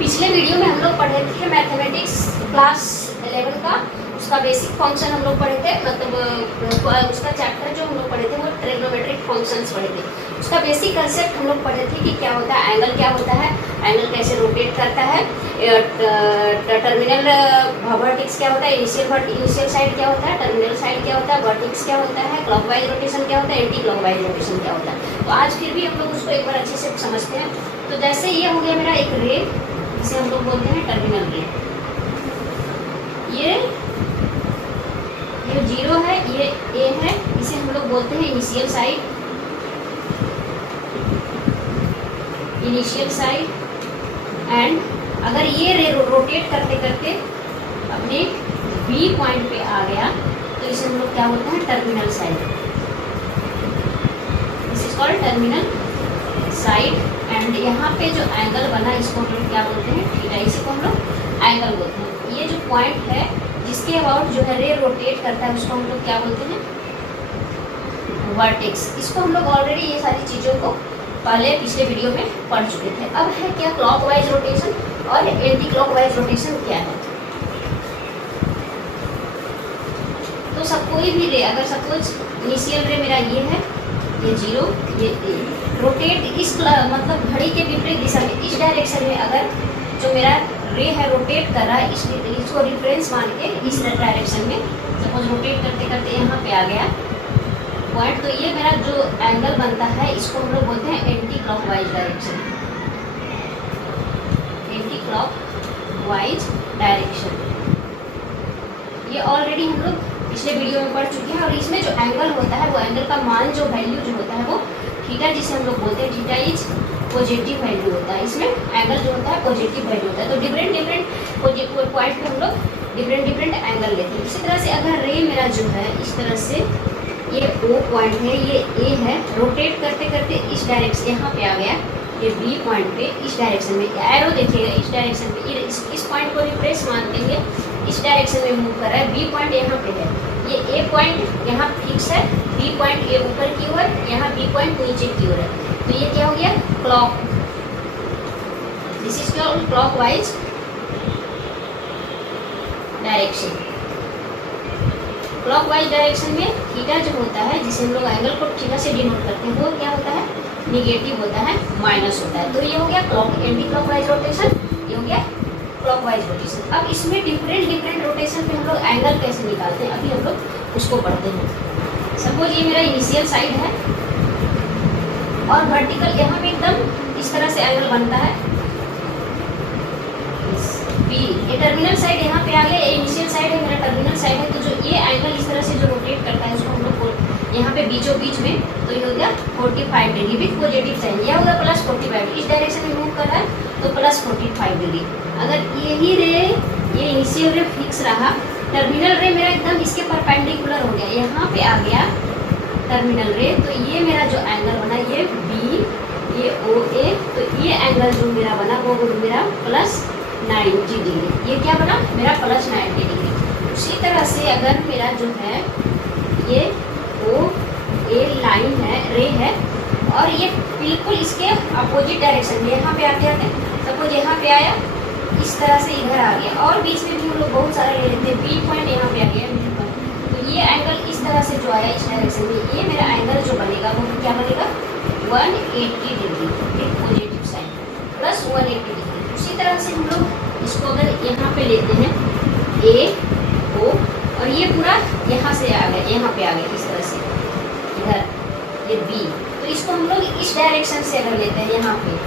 पिछले वीडियो में हम लोग पढ़े थे मैथमेटिक्स क्लास 11 का उसका बेसिक फंक्शन हम लोग पढ़े थे, मतलब उसका चैप्टर जो हम लोग पढ़े थे वो ट्रिग्नोमेट्रिक फंक्शंस पढ़े थे। उसका बेसिक कंसेप्ट हम लोग पढ़े थे कि क्या होता है एंगल, क्या होता है एंगल, कैसे रोटेट करता है, टर्मिनल वर्टिक्स क्या होता है, इनिशियल साइड क्या होता है, टर्मिनल साइड क्या होता है, वर्टिक्स क्या होता है, क्लॉकवाइज रोटेशन क्या होता है, एंटी क्लॉकवाइज रोटेशन क्या होता है। तो आज फिर भी हम लोग उसको एक बार अच्छे से समझते हैं। तो जैसे ये हो गया मेरा एक रे, जिसे हम लोग बोलते हैं टर्मिनल रे। ये जीरो है, ये ए है, इसे हम लोग बोलते हैं इनिशियल साइड। एंड अगर ये रे रोटेट करते करते अपने बी पॉइंट पे आ गया तो इसे हम लोग क्या बोलते हैं terminal side. This is called terminal side. And यहाँ पे जो एंगल बना इसको हम लोग क्या बोलते हैं थीटा, इसी को हम लोग एंगल बोलते हैं। ये जो पॉइंट है जिसके अबाउट जो है रे रोटेट करता है उसको हम लोग क्या बोलते हैं वर्टेक्स। इसको हम लोग ऑलरेडी ये सारी चीज़ों को पहले पिछले वीडियो में पढ़ चुके थे। अब है क्या क्लॉकवाइज रोटेशन और एंटी क्लॉकवाइज रोटेशन क्या है। तो सब कोई भी रे, अगर सपोज इनिशियल रे मेरा ये है, ये जीरो, ये ए, रोटेट इस मतलब घड़ी के विपरीत दिशा में, इस डायरेक्शन में अगर जो मेरा रे है रोटेट कर रहा है, इसको रिफरेंस मान के इस डायरेक्शन में सपोज रोटेट करते करते यहाँ पे आ गया पॉइंट, तो ये मेरा जो एंगल बनता है इसको हम लोग बोलते हैं anti clockwise direction. Anti clockwise direction ये ऑलरेडी हम लोग पिछले वीडियो में पढ़ चुके हैं। और इसमें जो एंगल होता है वो एंगल का मान जो वैल्यू जो होता है वो थीटा, जिसे हम लोग बोलते हैं थीटा इज पॉजिटिव वैल्यू होता है। इसमें एंगल जो होता है पॉजिटिव वैल्यू होता है। तो डिफरेंट पॉइंट पे हम लोग डिफरेंट एंगल लेते हैं। इसी तरह से अगर रे मेरा जो है इस तरह से ये ओ पॉइंट है, ये ए है, रोटेट करते करते इस डायरेक्शन यहाँ पे आ गया, ये बी पॉइंट पे इस डायरेक्शन में एरो देखिएगा, इस डायरेक्शन पे इस पॉइंट को रिफ्रेश मान देंगे, इस डायरेक्शन में मूव कर रहा है। बी पॉइंट यहाँ पे है, ये ए पॉइंट यहाँ फिक्स है, बी पॉइंट ए ऊपर की ओर, यहाँ बी पॉइंट नीचे की ओर है। तो ये क्या हो गया clock, this is called clockwise direction. Clockwise direction में थीटा जो होता है, जिसे हम लोग एंगल को थीटा से डिनोट करते हैं, वो क्या होता है निगेटिव होता है, माइनस होता है। तो ये हो गया एंटी क्लॉकवाइज रोटेशन, ये हो गया क्लॉकवाइज रोटेशन। अब इसमें डिफरेंट रोटेशन पे हम लोग एंगल कैसे निकालते हैं, अभी हम लोग उसको पढ़ते हैं। सपोज ये मेरा इनिशियल साइड है और वर्टिकल यहाँ पे एकदम इस तरह से एंगल बनता है बी। ये टर्मिनल साइड यहाँ पे आ गया, ये इनिशियल साइड है, मेरा टर्मिनल साइड है। तो जो ये एंगल इस तरह से जो रोटेट करता है उसको हम लोग यहाँ पे बीचों बीच में, तो ये हो गया 45 डिग्री विथ पॉजिटिव साइन। यह होगा प्लस 45, इस डायरेक्शन में मूव कर रहा है तो प्लस 45 डिग्री। अगर यही रे, ये इनिशियल रे फिक्स रहा, टर्मिनल रे मेरा एकदम इसके परपेंडिकुलर हो गया, यहाँ पे आ गया टर्मिनल रे, तो ये मेरा जो एंगल बना ये बी, ये ओ ए, तो ये एंगल जो मेरा बना वो मेरा प्लस 90 डिग्री। ये क्या बना मेरा प्लस 90 डिग्री। उसी तरह से अगर मेरा जो है ये ओ ए लाइन है, रे है, और ये बिल्कुल इसके अपोजिट डायरेक्शन में यहाँ पे आते आते सपोज यहाँ पे आया, इस तरह से इधर आ गया, और बीच में भी हम लोग बहुत सारे ले लेते हैं। बी पॉइंट यहाँ पे आ गया, बी पॉइंट, तो ये एंगल इस तरह से जो आया इस डायरेक्शन में, ये मेरा एंगल जो बनेगा वो क्या बनेगा 180 degree with positive sign plus 180 degree. उसी तरह से हम लोग इसको अगर यहाँ पे लेते हैं ए ओ, और ये पूरा यहाँ से आ गया, यहाँ पे आ गया इस तरह से इधर, ये बी, तो इसको हम लोग इस डायरेक्शन से अगर लेते हैं यहाँ पे,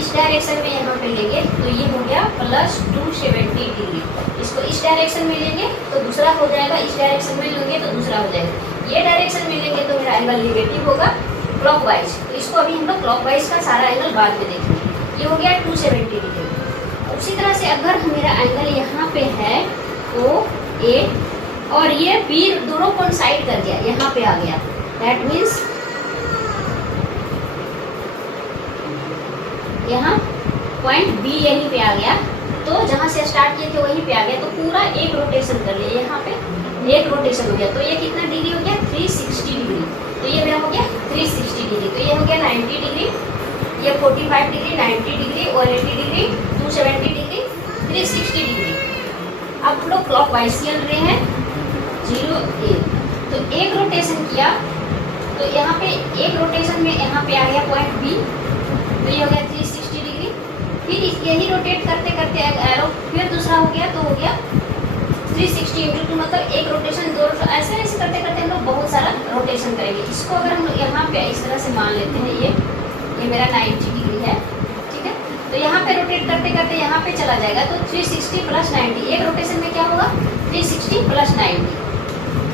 इस डायरेक्शन में यहाँ पे लेंगे तो ये हो गया प्लस 270 डिग्री। इसको इस डायरेक्शन में लेंगे तो दूसरा हो जाएगा, इस डायरेक्शन में लेंगे तो दूसरा हो जाएगा। ये डायरेक्शन में लेंगे तो मेरा एंगल निगेटिव होगा क्लॉकवाइज। तो इसको अभी हम लोग क्लॉकवाइज का सारा एंगल बाद में देखेंगे। ये हो गया 270 डिग्री। उसी तरह से अगर मेरा एंगल यहाँ पे है ओ ए और ये बी, दोनों को साइड कर दिया, यहाँ पे आ गया, दैट मीन्स यहाँ पॉइंट बी यहीं पे आ गया, तो जहाँ से स्टार्ट किए थे वहीं पे आ गया, तो पूरा एक रोटेशन कर लिया, यहाँ पे एक रोटेशन हो गया। तो ये कितना डिग्री हो गया 360 डिग्री। तो ये मेरा हो गया 360 डिग्री। तो ये हो गया 90 डिग्री, ये 45 degree, 90 degree, 180 degree, 270 degree, 360 degree. अब हम लोग क्लॉक वाइज चल रहे हैं 0 1। तो एक रोटेशन किया तो यहाँ पे एक रोटेशन में यहाँ पे आ गया पॉइंट बी, तो ये हो गया 360 डिग्री। फिर यही रोटेट करते करते एरो फिर दूसरा हो गया, तो हो गया 360 इंटू 2, मतलब एक रोटेशन दो ऐसे ऐसे करते करते हम लोग बहुत सारा रोटेशन करेंगे। इसको अगर हम लोग यहाँ पे इस तरह से मान लेते हैं, ये मेरा 90 डिग्री है, ठीक है। तो यहाँ पे रोटेट करते करते यहाँ पे चला जाएगा, तो 360 प्लस 90, एक रोटेशन में क्या होगा 360 प्लस 90।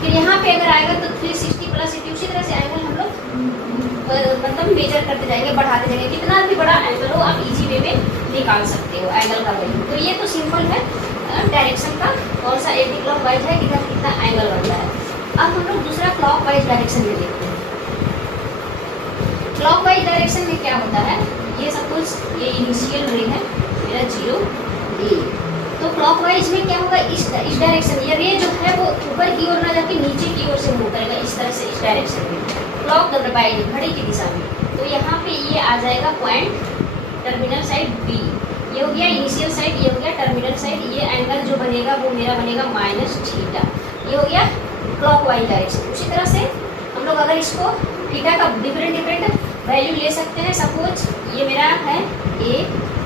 फिर यहाँ पे अगर आएगा तो 360 प्लस 80, उसी तरह से एंगल हम लोग मतलब मेजर करते जाएंगे, बढ़ाते जाएंगे। कितना भी बड़ा एंगल हो आप इजी वे में निकाल सकते हो एंगल का वैल्यू। तो ये तो सिंपल है डायरेक्शन का, कौन सा एंटी क्लॉक वाइज है, किधर कितना एंगल बन रहा है। अब हम लोग दूसरा क्लॉक वाइज डायरेक्शन में देखते हैं। क्लॉक वाइज डायरेक्शन में क्या होता है, ये सपोज ये इनिशियल रे है मेरा 0 A, तो क्लॉक वाइज में क्या होगा, इस डायरेक्शन ये रे जो है वो ऊपर की ओर ना जाके नीचे की ओर से मूव करेगा, इस तरह से इस डायरेक्शन में क्लॉक वाइज घड़ी की दिशा में। तो यहाँ पे ये आ जाएगा पॉइंट टर्मिनल साइड बी, ये हो गया इनिशियल साइड, ये हो गया टर्मिनल साइड। ये एंगल जो बनेगा वो मेरा बनेगा माइनस थीटा, ये हो गया क्लॉक वाइज डायरेक्शन। उसी तरह से हम लोग अगर इसको थीटा का डिफरेंट वैल्यू ले सकते हैं। सपोज ये मेरा है ए,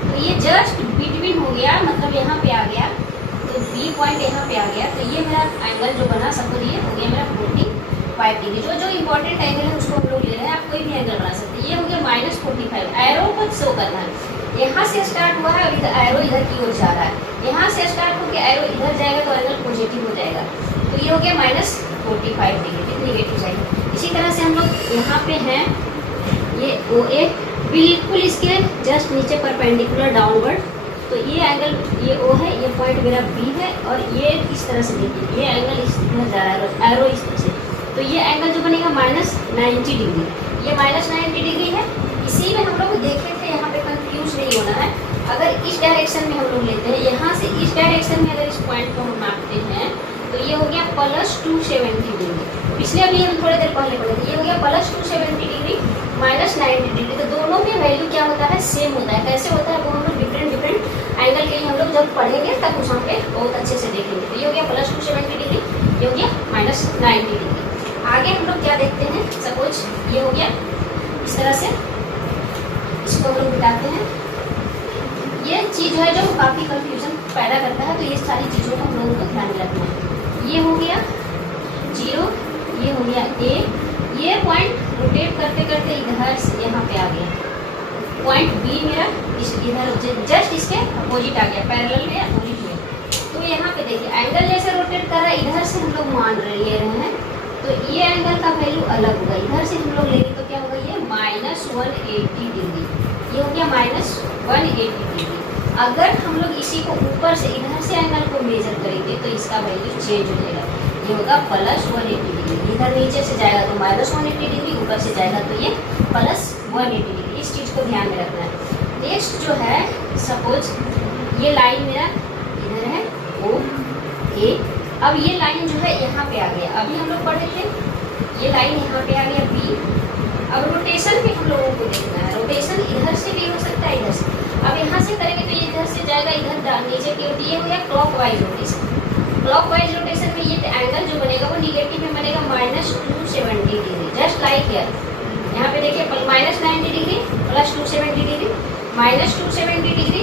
तो ये जस्ट बिटवीन हो गया, मतलब यहाँ पे आ गया, तो बी पॉइंट यहाँ पे आ गया, तो ये मेरा एंगल जो बना सपोज ये हो गया मेरा 45 डिग्री। जो इंपॉर्टेंट एंगल है उसको हम लोग ले रहे हैं, आप कोई भी एंगल बना सकते हैं। ये हो गया -45, एरो को शो करना है, यहाँ से स्टार्ट हुआ है और इधर एरो इधर की ओर जा रहा है, यहाँ से स्टार्ट होकर एरो इधर जाएगा तो एंगल पॉजिटिव हो जाएगा, तो ये हो गया -45 डिग्री निगेटिव साइड। इसी तरह से हम लोग यहाँ पे हैं, ये OA बिल्कुल इसके जस्ट नीचे परपेंडिकुलर डाउनवर्ड, तो ये एंगल ये O है, ये पॉइंट मेरा B है, और ये इस तरह से देखिए ये एंगल इस तरह जा रहा है, एरो इस तरह से, तो ये एंगल जो बनेगा -90 डिग्री, ये -90 डिग्री है। इसी में हम लोग देखे थे, यहाँ पे कंफ्यूज नहीं होना है। अगर इस डायरेक्शन में हम लोग लेते हैं, यहाँ से इस डायरेक्शन में अगर इस पॉइंट को हम नापते हैं, तो ये हो गया +270 डिग्री। पिछले अभी हम थोड़ी देर पहले पढ़े थे, ये हो गया +270 डिग्री -90 डिग्री। तो दोनों में वैल्यू क्या होता है, सेम होता है। कैसे होता है वो हम लोग डिफरेंट एंगल के लिए हम लोग जब पढ़ेंगे तब उस पे बहुत अच्छे से देखेंगे। तो ये हो गया +270 डिग्री, ये हो गया -90 डिग्री। आगे हम लोग क्या देखते हैं, सपोज ये हो गया इस तरह से, इसको हम लोग बिताते हैं। ये चीज़ है जो काफ़ी कंफ्यूजन पैदा करता है, तो ये सारी चीज़ों को हम लोगों को ध्यान में रखना है। ये हो गया 0, ये हो गया A, ये पॉइंट रोटेट करते करते इधर से यहाँ पे आ गया, पॉइंट B मेरा इधर जस्ट इसके अपोजिट आ गया, पैरेलल में अपोजिट में। तो यहाँ पे देखिए एंगल जैसे रोटेट कर रहा है, इधर से हम लोग मान रहे हैं, तो ये एंगल का वैल्यू अलग होगा। इधर से हम लोग लेंगे तो क्या होगा, ये -180 डिग्री, ये हो गया -180 डिग्री। अगर हम लोग इसी को ऊपर से इधर से एंगल को मेजर करेंगे तो इसका वैल्यू चेंज हो जाएगा, ये होगा +180 डिग्री। इधर नीचे से जाएगा तो -180 डिग्री, ऊपर से जाएगा तो ये +180 डिग्री। इस चीज़ को ध्यान में रखना है। नेक्स्ट जो है, सपोज ये लाइन मेरा इधर है OA, अब ये लाइन जो है यहाँ पे आ गया, अभी हम लोग पढ़े थे, ये लाइन यहाँ पे आ गया B। अब रोटेशन भी हम लोगों को देखना है, रोटेशन इधर से भी हो सकता है, इधर से। अब यहाँ से करेंगे तो ये इधर से जाएगा, इधर नीचे की ओर, ये हो गया clock wise rotation. Clock wise rotation में ये एंगल जो बनेगा वो निगेटिव में बनेगा -270 डिग्री, जस्ट लाइक हियर। यहाँ पे देखिए -90 डिग्री +270 डिग्री -270 डिग्री,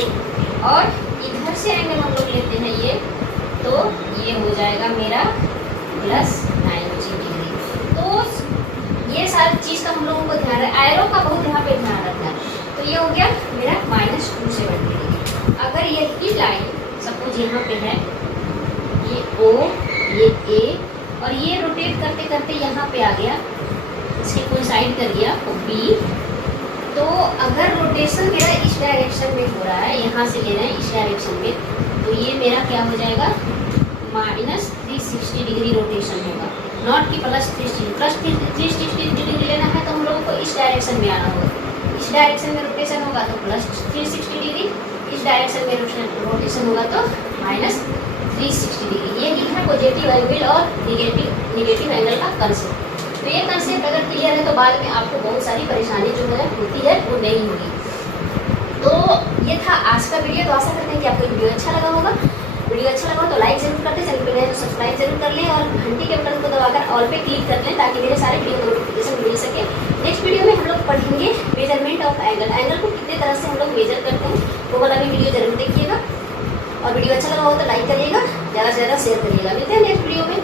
और इधर से एंगल हम लोग लेते हैं ये, तो ये हो जाएगा मेरा +90 डिग्री। तो ये सारी चीज़ का हम लोगों को ध्यान है, एरो का बहुत यहाँ पे ध्यान रखना है। तो ये हो गया मेरा -270 डिग्री। अगर यही लाइन सपोज यहाँ पे है, ये O, ये A, और ये रोटेट करते करते यहाँ पे आ गया, इसके कोइंसाइड कर गया B, तो अगर रोटेशन मेरा इस डायरेक्शन में हो रहा है, यहाँ से ले रहे हैं इस डायरेक्शन में, तो ये मेरा क्या हो जाएगा -360 डिग्री रोटेशन होगा, नॉट कि +360 डिग्री लेना है तो हम लोगों को इस डायरेक्शन में आना होगा। इस डायरेक्शन में रोटेशन होगा तो +360 डिग्री, इस डायरेक्शन में रोटेशन होगा तो -360 डिग्री। यही है पॉजिटिव एंगल और निगेटिव एंगल का कंसेप्ट। तो ये कंसेप्ट अगर क्लियर है तो बाद में आपको बहुत सारी परेशानी जो है होती है वो नहीं होगी। तो ये था आज का वीडियो। तो आशा करते हैं कि आपको वीडियो अच्छा लगा होगा। वीडियो अच्छा लगा तो लाइक जरूर करते, चैनल पे नए तो सब्सक्राइब जरूर कर लें और घंटी के बटन को दबाकर ऑल पे क्लिक कर लें ताकि मेरे सारे वीडियो को नोटिफिकेशन मिल सके। नेक्स्ट वीडियो में हम लोग पढ़ेंगे मेजरमेंट ऑफ एंगल। एंगल को कितने तरह से हम लोग मेजर करते हैं वो वाला भी वीडियो जरूर देखिएगा। और वीडियो अच्छा लगा हो तो लाइक करिएगा, ज़्यादा से ज़्यादा शेयर करिएगा। मिलते हैं नेक्स्ट वीडियो में।